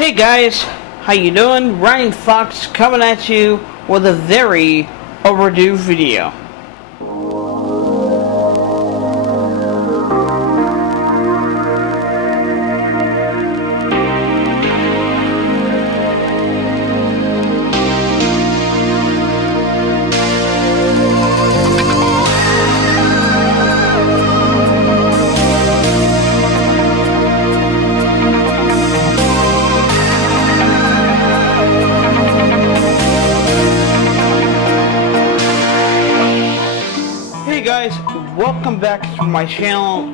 Hey guys, how you doing? Ryan Fox coming at you with a very overdue video. Hey guys, welcome back to my channel.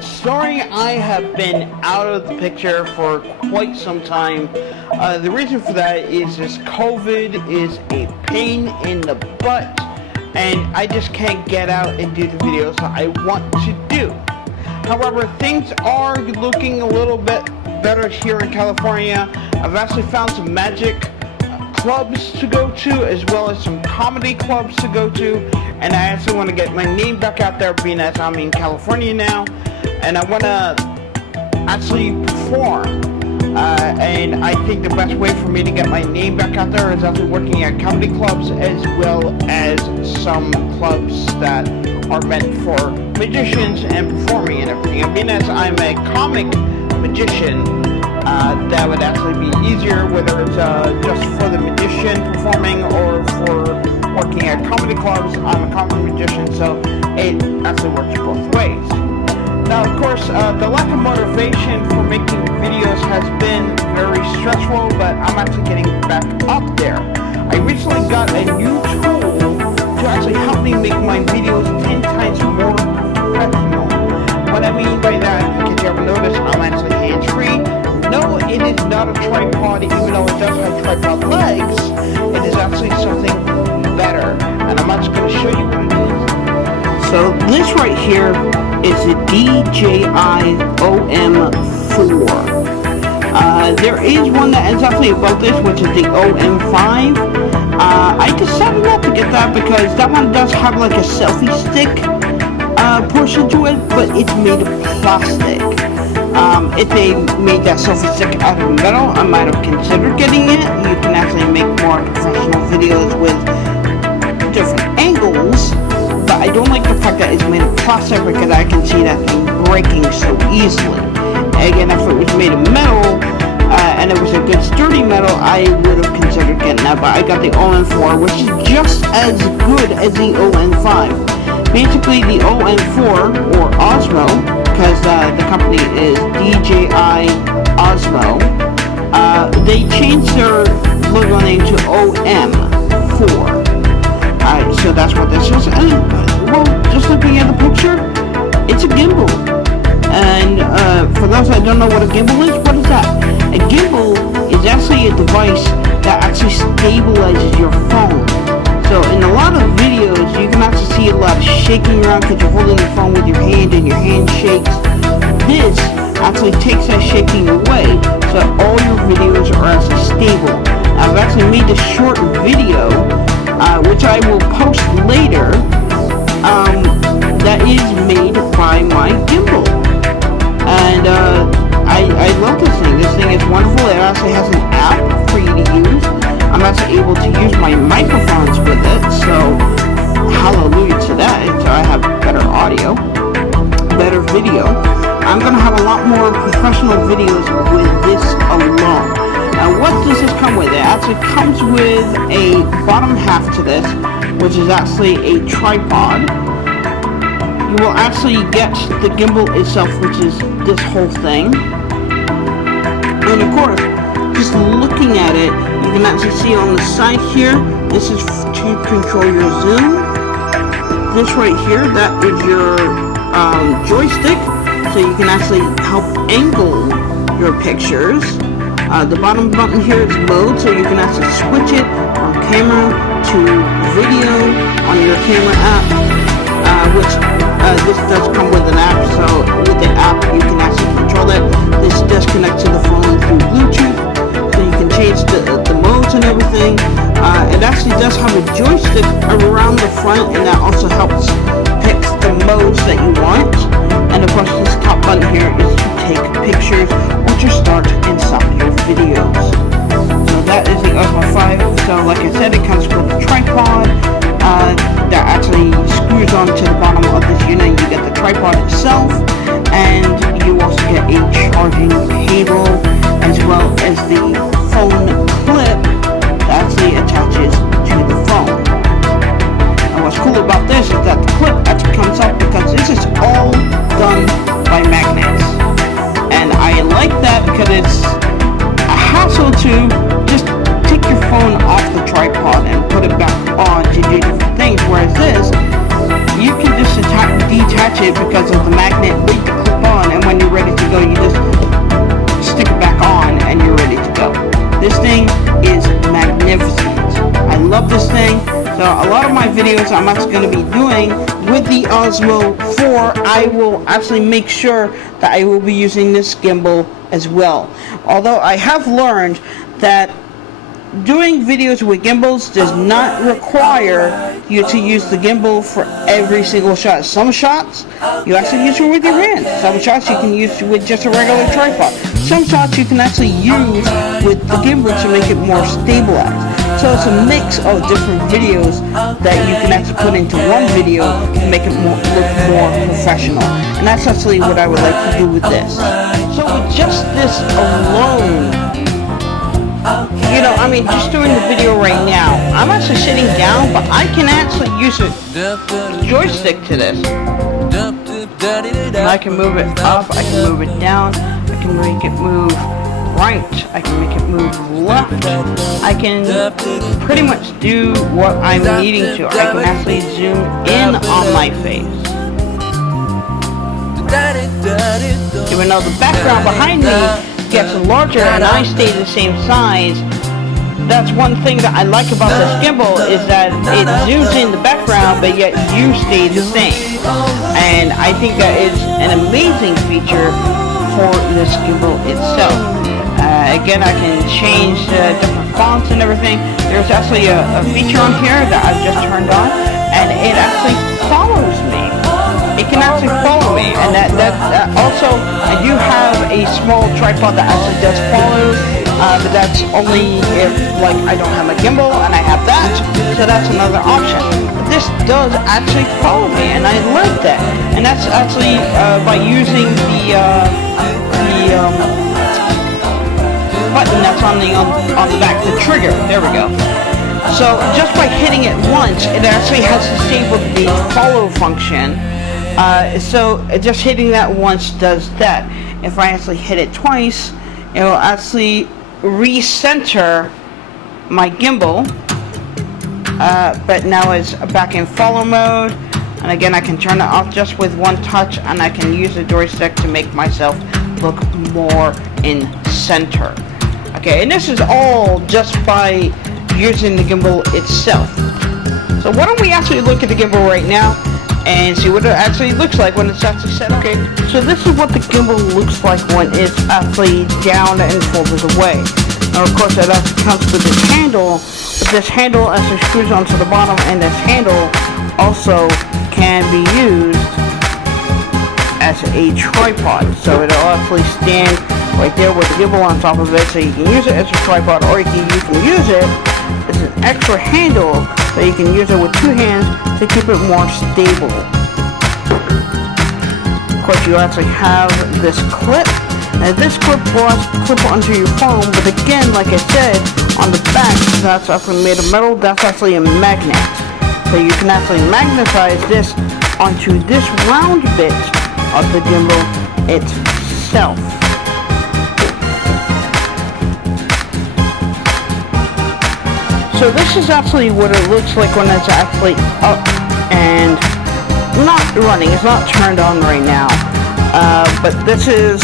Sorry I have been out of the picture for quite some time. The reason for that is this COVID is a pain in the butt, and I just can't get out and do the videos that I want to do. However, things are looking a little bit better here in California. I've actually found some magic clubs to go to, as well as some comedy clubs to go to, and I actually want to get my name back out there, being as I'm in California now, and I want to actually perform, and I think the best way for me to get my name back out there is actually working at comedy clubs, as well as some clubs that are meant for magicians and performing and everything. And being as I'm a comic magician, that would actually be easier, whether it's just for the magician performing or for working at comedy clubs. I'm a comedy magician, so it actually works both ways. Now, of course, the lack of motivation for making videos has been very stressful, but I'm actually getting back up there. I recently got a new tool to actually help me make my videos 10 times more professional. What I mean by that, if you ever notice, I'm actually hands-free. No, it is not a tripod, even though it does have tripod legs. It is actually something better, and I'm actually going to show you what it is. So this right here is the DJI OM4. There is one that is actually above this, which is the OM5. I decided not to get that because that one does have like a selfie stick portion to it, but it's made of plastic. If they made that selfie stick out of metal, I might have considered getting it. You can actually make more professional videos with different angles, but I don't like the fact that it's made of plastic because I can see that thing breaking so easily. Again, if it was made of metal, and it was a good sturdy metal, I would have considered getting that, but I got the OM4, which is just as good as the OM5. Basically, the OM4, or Osmo, because the company is DJI Osmo, they changed their logo name to OM4. So that's what this is. And, well, just looking at the picture, it's a gimbal. And for those that don't know what a gimbal is, what is that? A gimbal is actually a device that actually stabilizes your phone. So in a lot of videos, you can actually see a lot of shaking around because you're holding the phone with your hand and your hand shakes. This actually takes that shaking away, so all your videos are actually stable. I've actually made this short video, which I will post later, that is made by my gimbal. And I love this thing. This thing is wonderful. It actually has an app for you to use. I'm actually able to use my microphones with it, so hallelujah to that. So I have better audio, better video. I'm going to have a lot more professional videos with this alone. Now, what does this come with? It actually comes with a bottom half to this, which is actually a tripod. You will actually get the gimbal itself, which is this whole thing. And of course, just looking at it, you can actually see on the side here, this is to control your zoom. This right here, that is your joystick, so you can actually help angle your pictures. The bottom button here is mode, so you can actually switch it from camera to video on your camera app, which this does come with an app, so with the app you can actually control it. This does connect to the phone through Bluetooth, so you can change the modes and everything. It actually does have a joystick around the front, and that also helps pick the modes that you want. And of course, this top button here is to take pictures or to start and stop your video. This thing is magnificent. I love this thing. So a lot of my videos I'm actually going to be doing with the Osmo 4, I will actually make sure that I will be using this gimbal as well. Although I have learned that doing videos with gimbals does not require you to use the gimbal for every single shot. Some shots you actually use it with your hand. Some shots you can use with just a regular tripod. Some shots you can actually use with the gimbal to make it more stabilized. So it's a mix of different videos that you can actually put into one video to make it look more professional. And that's actually what I would like to do with this. So with just this alone, you know, I mean, just doing the video right now, I'm actually sitting down, but I can actually use a joystick to this. And I can move it up, I can move it down, I can make it move right, I can make it move left, I can pretty much do what I'm needing to. I can actually zoom in on my face. Even though the background behind me gets larger and I stay the same size, that's one thing that I like about this gimbal, is that it zooms in the background but yet you stay the same. And I think that is an amazing feature for this gimbal itself. Again, I can change different fonts and everything. There's actually a feature on here that I've just turned on, and it actually follows me. It can actually follow me, and that also, I do have a small tripod that actually does follow, but that's only if, like, I don't have a gimbal and I have that, so that's another option. But this does actually follow me, and I like that. And that's actually by using the button that's on the back, the trigger. There we go. So just by hitting it once, it actually has disabled the follow function. So just hitting that once does that. If I actually hit it twice, it will actually recenter my gimbal. But now it's back in follow mode. And again, I can turn it off just with one touch, and I can use the joystick to make myself look more in center. Okay, and this is all just by using the gimbal itself. So why don't we actually look at the gimbal right now and see what it actually looks like when it's actually set up. Okay, so this is what the gimbal looks like when it's actually down and folded away. Now, of course, it actually comes with this handle, but this handle actually screws onto the bottom, and this handle also can be used as a tripod. So it'll actually stand right there with the gimbal on top of it, so you can use it as a tripod, or you can use it as an extra handle, so you can use it with two hands to keep it more stable. Of course, you actually have this clip, and this clip will clip onto your phone, but again, like I said, on the back, that's actually made of metal, that's actually a magnet. So you can actually magnetize this onto this round bit of the gimbal itself. So this is actually what it looks like when it's actually up and not running. It's not turned on right now. But this is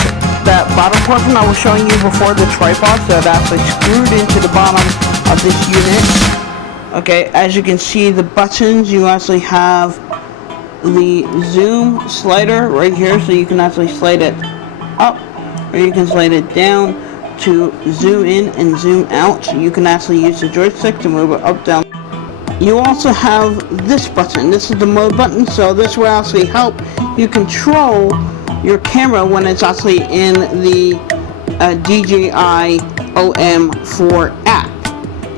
that bottom portion I was showing you before, the tripod, so it's actually screwed into the bottom of this unit. Okay, as you can see, the buttons, you actually have the zoom slider right here, so you can actually slide it up, or you can slide it down to zoom in and zoom out. You can actually use the joystick to move it up, down. You also have this button. This is the mode button, so this will actually help you control your camera when it's actually in the DJI OM4 app.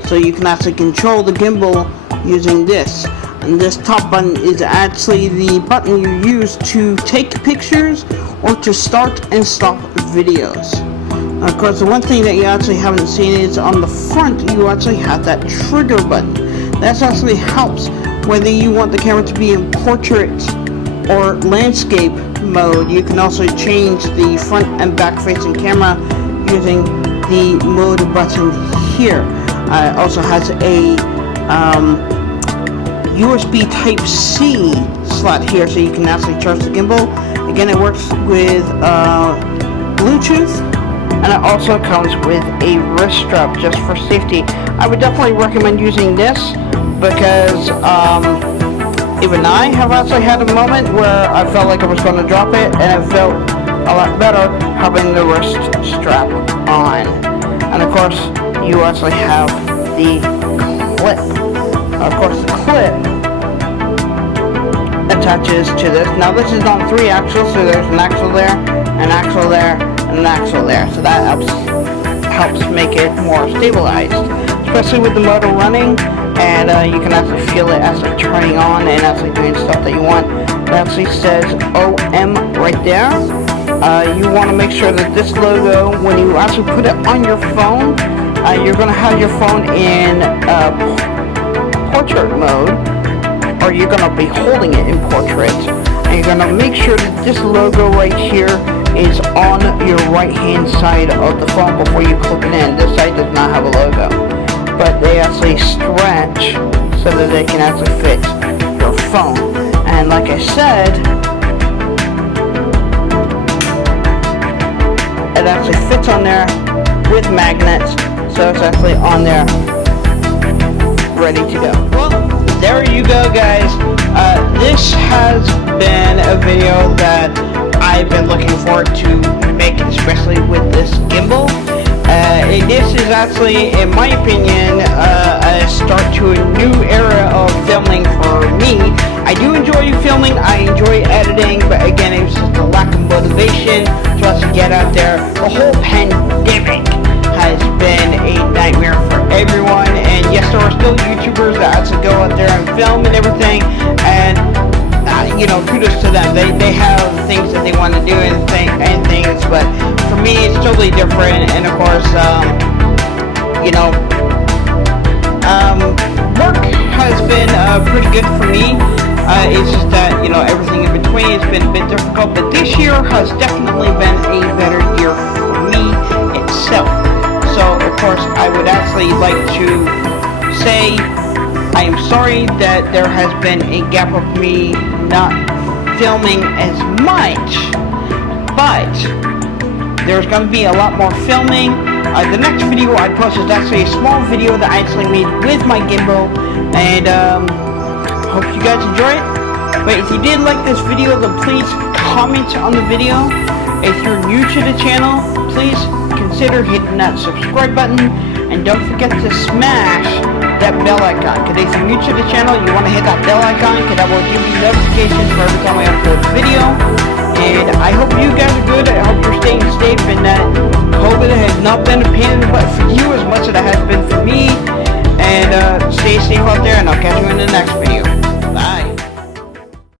So you can actually control the gimbal using this. And this top button is actually the button you use to take pictures or to start and stop videos. Of course, the one thing that you actually haven't seen is on the front, you actually have that trigger button. That actually helps whether you want the camera to be in portrait or landscape mode. You can also change the front and back facing camera using the mode button here. It also has a USB Type-C slot here, so you can actually charge the gimbal. Again, it works with Bluetooth and it also comes with a wrist strap just for safety. I would definitely recommend using this because even I have actually had a moment where I felt like I was going to drop it, and it felt a lot better having the wrist strap on. And of course, you actually have the clip. Of course, the clip attaches to this. Now this is on 3 axles, so there's an axle there, an axle there, and an axle there. So that helps make it more stabilized, especially with the motor running, and you can actually feel it actually turning on and actually doing stuff that you want. It actually says OM right there. You want to make sure that this logo, when you actually put it on your phone, you're going to have your phone in portrait mode, or you're going to be holding it in portrait, and you're going to make sure that this logo right here is on your right hand side of the phone before you clip it in. This side does not have a logo, but they actually stretch so that they can actually fit your phone. And like I said, it actually fits on there with magnets, so it's actually on there ready to go. Well, there you go, guys. This has been a video that I've been looking forward to make, especially with this gimbal. This is actually, in my opinion, a start to a new era of filming for me. I do enjoy filming, I enjoy editing, but again, it was just a lack of motivation for us to get out there. The whole pandemic has been a nightmare for everyone, and yes, there are still YouTubers that actually go out there and film and everything, and you know, kudos to them. They have things that they want to do and things, but for me, it's totally different. And of course, you know, work has been pretty good for me. It's just that, you know, everything in between has been a bit difficult, but this year has definitely been a better year for me itself. So, of course, I would actually like to say I am sorry that there has been a gap of me not filming as much, but there's going to be a lot more filming. The next video I post is actually a small video that I actually made with my gimbal, and hope you guys enjoy it. But if you did like this video, then please comment on the video. If you're new to the channel, please consider hitting that subscribe button, and don't forget to smash that bell icon, because if you're new to the channel, you want to hit that bell icon, because that will give you notifications for every time I upload a video. And I hope you guys are good. I hope you're staying safe, and that COVID has not been a pain in the butt for you as much as it has been for me. And stay safe out there, and I'll catch you in the next video.